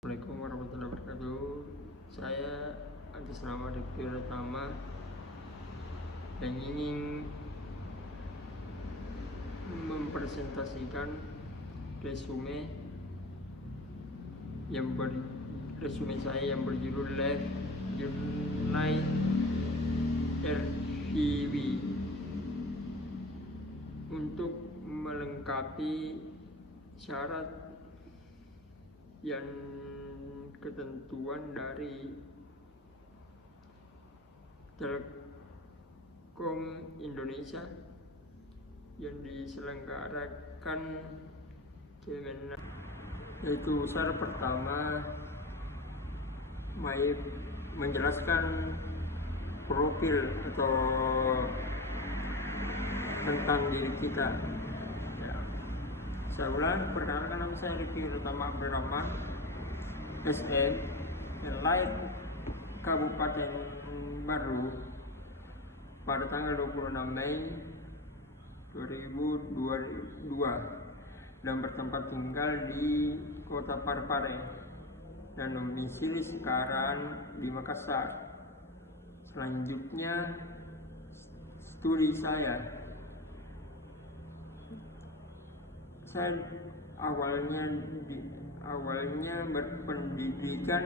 Assalamualaikum warahmatullahi wabarakatuh. Saya atas nama Rifki Pratama yang ingin mempresentasikan resume saya yang berjudul Live Journey RTW untuk melengkapi syarat yang ketentuan dari Telkom Indonesia yang diselenggarakan Kemenag, yaitu syarat pertama menjelaskan profil atau tentang diri kita. Saya ulang, perkenalkan nama saya Rifki Pratama Abdurrahman SE, lahir Kabupaten Baru pada tanggal 26 Mei 2022 dan bertempat tinggal di Kota Parepare dan domisili sekarang di Makassar. Selanjutnya studi saya awalnya berpendidikan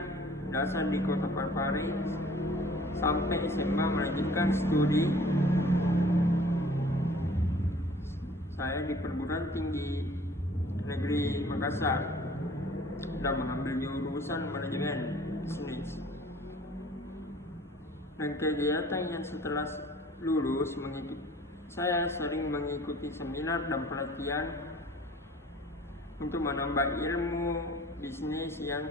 dasar di Kota Parepare sampai SMA, melanjutkan studi saya di perguruan tinggi negeri Makassar dan mengambil jurusan manajemen bisnis. Dan kegiatan yang setelah lulus saya sering mengikuti seminar dan pelatihan untuk menambah ilmu bisnis yang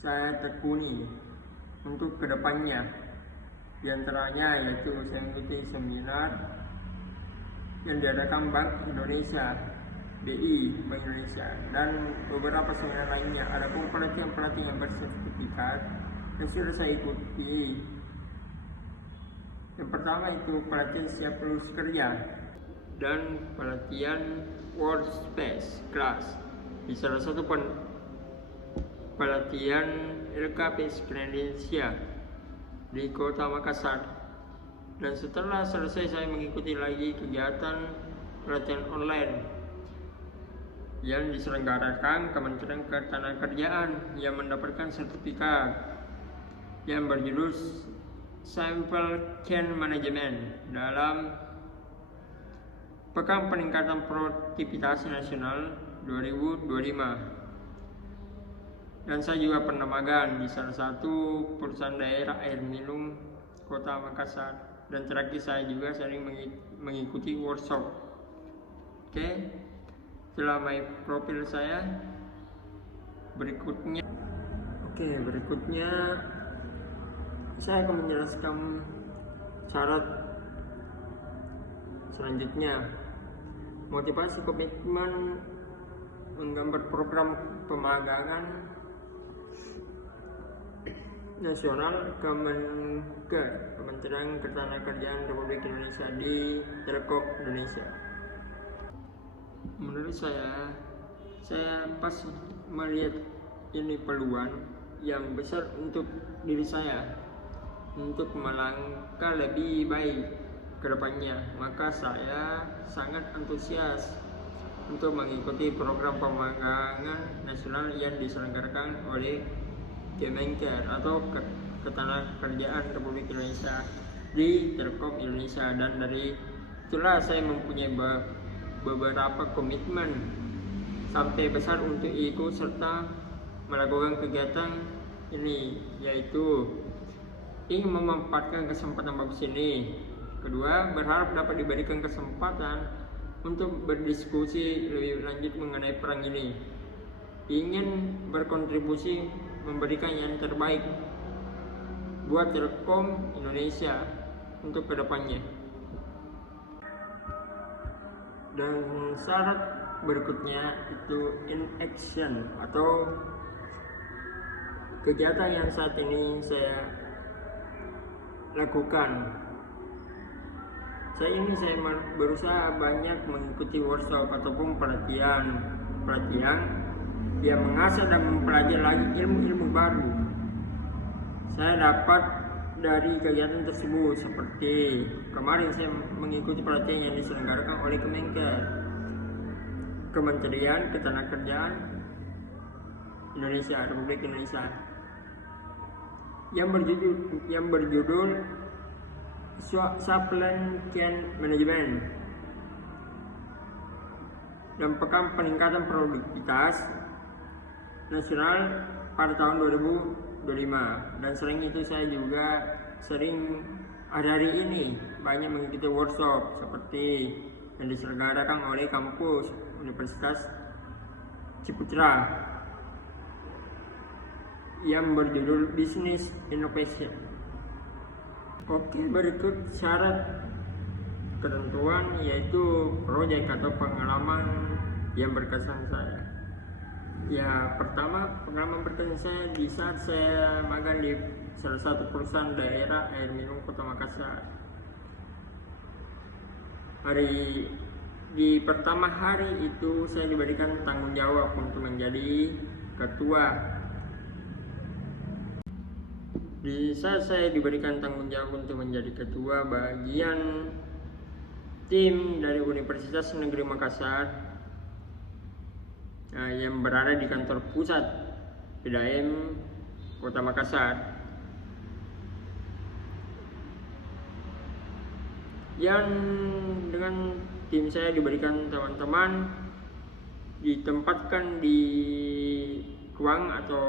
saya tekuni untuk kedepannya. Di antaranya yaitu saya mengikuti seminar yang diadakan Bank Indonesia, BI Bank Indonesia, dan beberapa seminar lainnya. Adapun pelatihan bersertifikat yang sudah saya ikuti, yang pertama itu pelatihan siap lulus kerja dan pelatihan workspace class di salah satu pelatihan LKP Indonesia di Kota Makassar. Dan setelah selesai saya mengikuti lagi kegiatan pelatihan online yang diselenggarakan Kementerian Ketenagakerjaan yang mendapatkan sertifikat yang berjudul Sample Chain Management dalam Pekan Peningkatan Produktivitas Nasional 2025. Dan saya juga pernah magang di salah satu perusahaan daerah air minum Kota Makassar. Dan terakhir saya juga sering mengikuti workshop. Oke, setelah profil saya, berikutnya saya akan menjelaskan syarat selanjutnya. Motivasi komitmen menggambar program pemagangan nasional Kementerian Ketenagakerjaan Republik Indonesia di Telkom Indonesia. Menurut saya pas melihat ini peluang yang besar untuk diri saya untuk melangkah lebih baik ke depannya, maka saya sangat antusias untuk mengikuti program pemagangan nasional yang diselenggarakan oleh Kemenkes atau Ketenagakerjaan Republik Indonesia di Telkom Indonesia. Dan dari itulah saya mempunyai beberapa komitmen sampai besar untuk ikut serta melakukan kegiatan ini, yaitu ingin memanfaatkan kesempatan bagus ini. Kedua, berharap dapat diberikan kesempatan untuk berdiskusi lebih lanjut mengenai perang ini. Ingin berkontribusi memberikan yang terbaik buat Telkom Indonesia untuk kedepannya. Dan syarat berikutnya itu in action atau kegiatan yang saat ini saya lakukan. Saya berusaha banyak mengikuti workshop ataupun pelatihan dia mengasah dan mempelajari lagi ilmu-ilmu baru. Saya dapat dari kegiatan tersebut, seperti kemarin saya mengikuti pelatihan yang diselenggarakan oleh Kementerian Ketenagakerjaan Indonesia, Republik Indonesia, yang berjudul Supply Chain Management dan Pekan Peningkatan Produktivitas Nasional pada tahun 2025. Dan selain itu saya juga sering hari-hari ini banyak mengikuti workshop seperti yang diselenggarakan oleh kampus Universitas Ciputra yang berjudul Business Innovation. Oke, berikut syarat ketentuan, yaitu proyek atau pengalaman yang berkesan saya. Ya, pertama, pengalaman berkesan saya di saat saya magang di salah satu perusahaan daerah air minum Kota Makassar. Di pertama hari itu saya diberikan tanggung jawab untuk menjadi ketua. Di saat saya diberikan tanggung jawab untuk menjadi ketua bagian tim dari Universitas Negeri Makassar yang berada di kantor pusat PDAM Kota Makassar, yang dengan tim saya diberikan teman-teman ditempatkan di ruang atau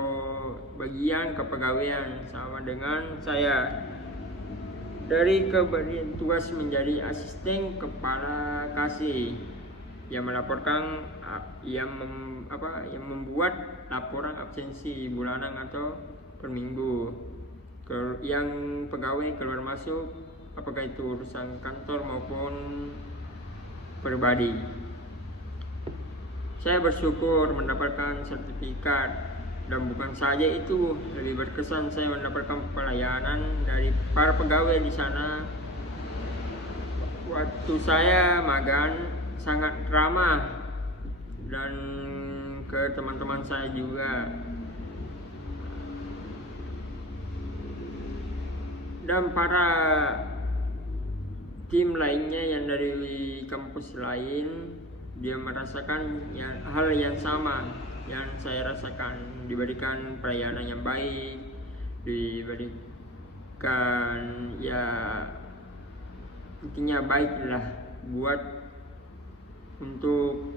bagian kepegawaian sama dengan saya. Dari kebagian tugas menjadi asisten kepala kasih yang melaporkan yang membuat laporan absensi bulanan atau per minggu yang pegawai keluar masuk, apakah itu urusan kantor maupun pribadi. Saya bersyukur mendapatkan sertifikat, dan bukan saja itu, lebih berkesan saya mendapatkan pelayanan dari para pegawai di sana. Waktu saya magang sangat ramah, dan ke teman-teman saya juga. Dan para tim lainnya yang dari kampus lain, dia merasakan hal yang sama yang saya rasakan, diberikan pelayanan yang baik, diberikan intinya baiklah buat untuk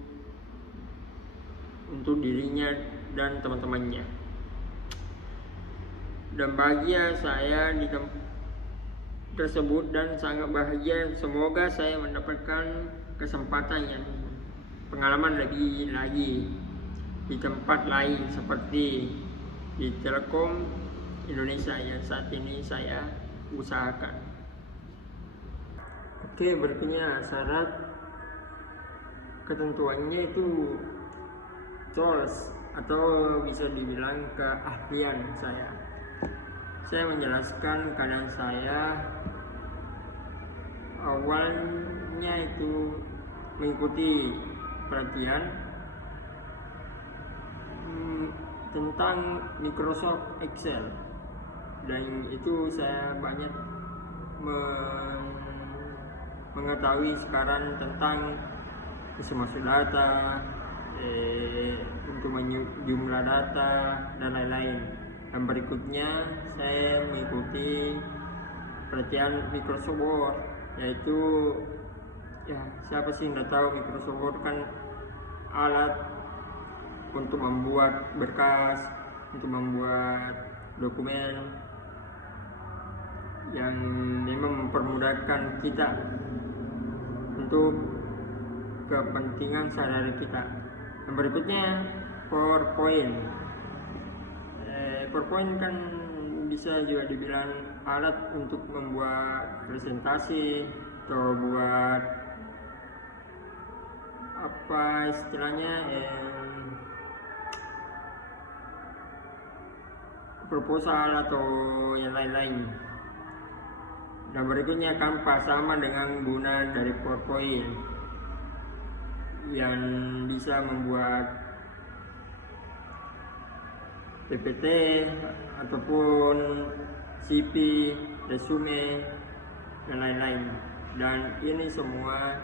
dirinya dan teman-temannya. Dan bahagia saya di tempat tersebut, dan sangat bahagia. Semoga saya mendapatkan kesempatan yang pengalaman lebih lagi di tempat lain seperti di Telkom Indonesia yang saat ini saya usahakan. Oke, berikutnya syarat ketentuannya itu tools atau bisa dibilang keahlian saya. Saya menjelaskan keadaan saya. Awalnya itu mengikuti pelatihan tentang Microsoft Excel, dan itu saya banyak mengetahui sekarang tentang bisa masuk data, untuk jumlah data dan lain-lain. Dan berikutnya saya mengikuti pelatihan Microsoft Word, yaitu siapa sih yang nggak tahu Microsoft Word kan alat untuk membuat berkas, untuk membuat dokumen yang memang mempermudahkan kita untuk kepentingan sehari-hari kita. Dan berikutnya PowerPoint. PowerPoint kan bisa juga dibilang alat untuk membuat presentasi atau buat apa istilahnya proposal atau yang lain-lain. Dan berikutnya Canva, sama dengan guna dari PowerPoint yang bisa membuat PPT ataupun CV, resume, dan lain-lain. Dan ini semua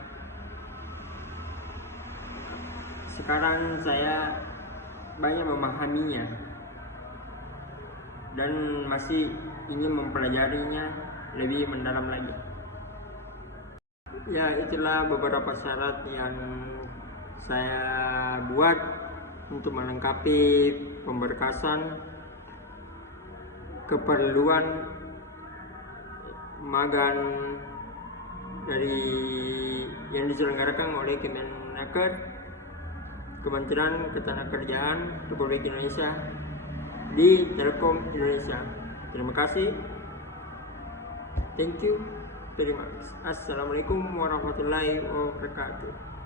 sekarang saya banyak memahaminya dan masih ingin mempelajarinya lebih mendalam lagi. Ya, itulah beberapa syarat yang saya buat untuk melengkapi pemberkasan keperluan magang dari yang diselenggarakan oleh Kemenaker, Kementerian Ketenagakerjaan Republik Indonesia di Telkom Indonesia. Terima kasih. Thank you very much. Assalamualaikum warahmatullahi wabarakatuh.